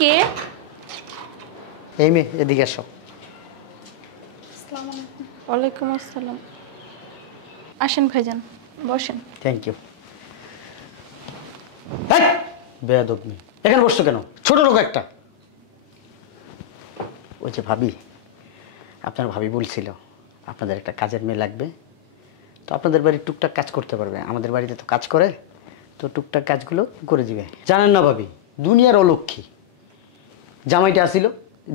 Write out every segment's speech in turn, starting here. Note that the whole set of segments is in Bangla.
কে? এই মেয়ে, এদিকে এসো। আসসালামু আলাইকুম। ওয়ালাইকুম আসসালাম। আসেন ভাইজান, বসেন। Thank you. বেয়াদব মেয়ে, এখানে বসছো কেন? ছোট লোক একটা। ওই যে ভাবি, আপনার ভাবি বলছিল আপনাদের একটা কাজের মেয়ে লাগবে, তো আপনাদের বাড়ি টুকটাক কাজ করতে পারবে। আমাদের বাড়িতে তো কাজ করে, তো টুকটাক কাজগুলো করে দিবে। জানেন না ভাবি, দুনিয়ার অলক্ষী। জামাইটা আসিল,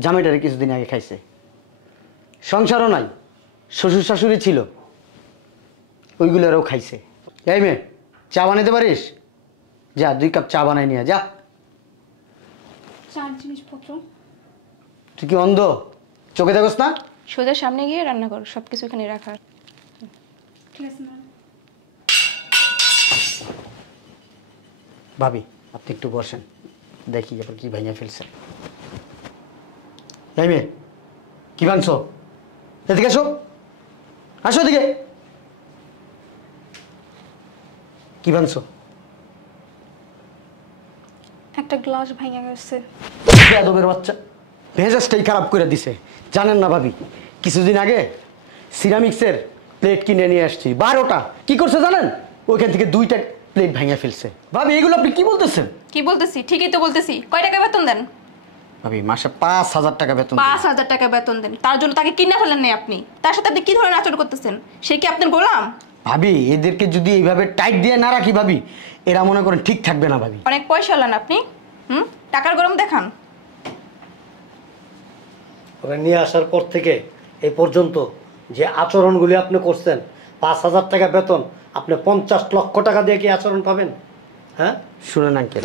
জামাইটারে কিছুদিন আগে খাইছে। সংসারও নাই, শ্বশুর শাশুড়ি ছিল, ওইগুলোরও খাইছে। এই মেয়ে, চা বানাইতে পারিস? যা 2 কাপ চা বানাই নিয়ে যা। চার জিনিসপত্র। তুই কি অন্ধ? চোখে দেখোস না? সোজা সামনে গিয়ে রান্না করো, সবকিছু এখানে রাখার। ঠিক আছে ম্যাম। ভাবি, আপনি একটু বসেন, দেখি এবার কি ভাইয়া ফেলছে। এই মেয়ে, কি ভাঙছো? এদিকে আসো, আসো এদিকে। কি ভাঙছো? একটা গ্লাস ভেঙে গেছে। বেয়াদবের বাচ্চা, ভেজাজটাই খারাপ করে দিছে। জানেন না ভাবি, কিছুদিন আগে সিরামিক্সের প্লেট কিনে নিয়ে আসছি 12টা। কি করছে জানেন? ওইখান থেকে 2টা প্লেট ভেঙে ফেলছে। ভাবি, এগুলো আপনি কি বলতেছেন? কি বলতেছি? ঠিকই তো বলতেছি। কয় টাকা বেতন দেন? ভাবি, মাসে 5,000 টাকা বেতন। 5,000 টাকা বেতন দেন, তার জন্য তাকে কিনে ফেলেন নাই আপনি? তার সাথে আপনি কি ধরনের আচরণ করতেছেন? সে কি আপনার গোলাম? ভাবি, এদেরকে যদি এইভাবে টাইট দিয়ে না রাখি ভাবি, এরা মনে করেন ঠিক থাকবে না ভাবি। অনেক পয়সা হলেন আপনি। টাকার গরম দেখান। ওরা নিয়ে আসার পর থেকে এই পর্যন্ত যে আচরণগুলি আপনি করছেন, 5,000 টাকা বেতন, আপনি 50 লক্ষ টাকা দিয়ে কি আচরণ পাবেন? হ্যাঁ, শুনেন আঙ্কেল,